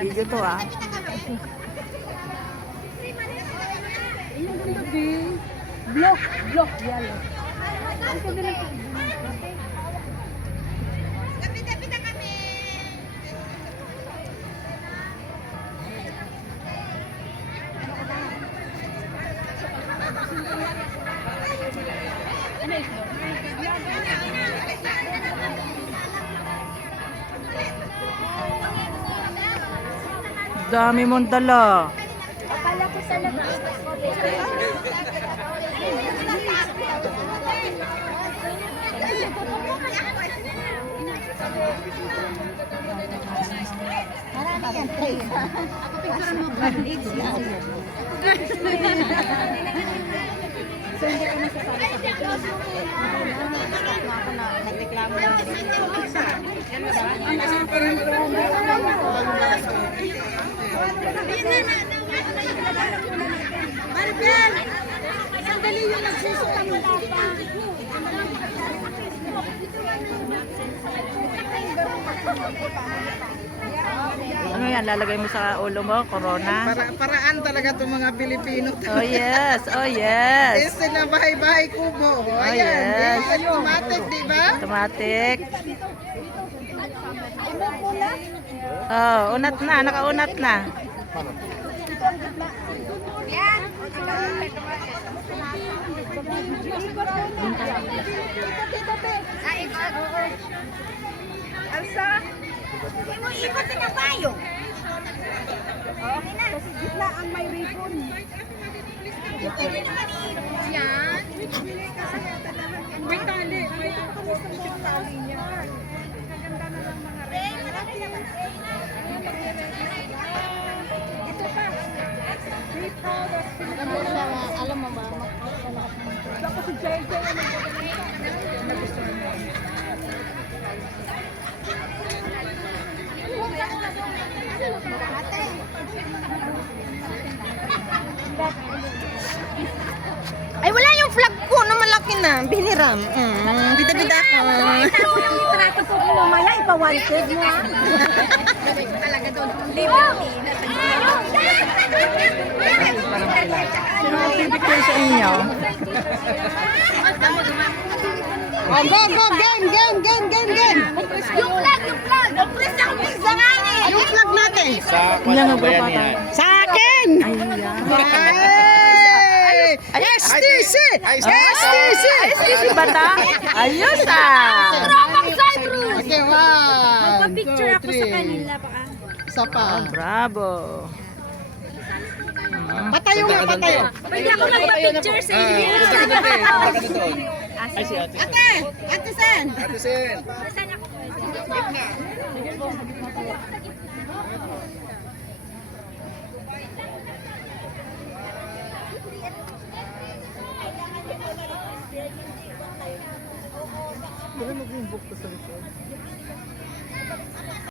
Video to ah. Block, block, yellow. Dami mong dala. Akala ko sa labas. Marami yan, Trace. Ako picture mo ba? So, hindi ka nasasabi sa picture. Ako na, nagreklamo lang. Maribel! Sandali yung nagsusuka mo pa. Ano yan? Lalagay mo sa ulo mo? Corona? Paraan talaga itong mga Pilipino. Oh yes, oh yes. Este na bahay-bahay kubo. Oh Ayan, yes. automatic, di ba? Automatic. Oh, unat na. Nakaunat na. Alsa! Ikot na bayo! Okay na. Kasi gitna ang may ribbon. Yan. May tali. May tali niya. Kaganda na lang mga rin. Ito pa. Dito. Maganda siya, alam mo ba? Ako si JJ ang nagpapalita. Ay, wala yung flag ko na malaki na. Biniram. Bida-bida ko. Ito yung litrato ko kung mamaya ipa-wanted mo ha. Talaga doon. Liberty. Picture sa inyo. Oh, go, go, game. Yung flag, yung flag. Yung flag sa kumis sa ngani. Yung flag natin. Ilan ang bayanihan? Sa akin! Ay! STC! STC! STC bata? Ayos ah! Tropang Cyprus. Okay, one, Picture ako sa kanila pa. Isa pa. Bravo. Patayo nga, patayo. Pwede ako magpa-picture sa inyo. Ate! Ate Sen! Wala mag-book ko sa likod.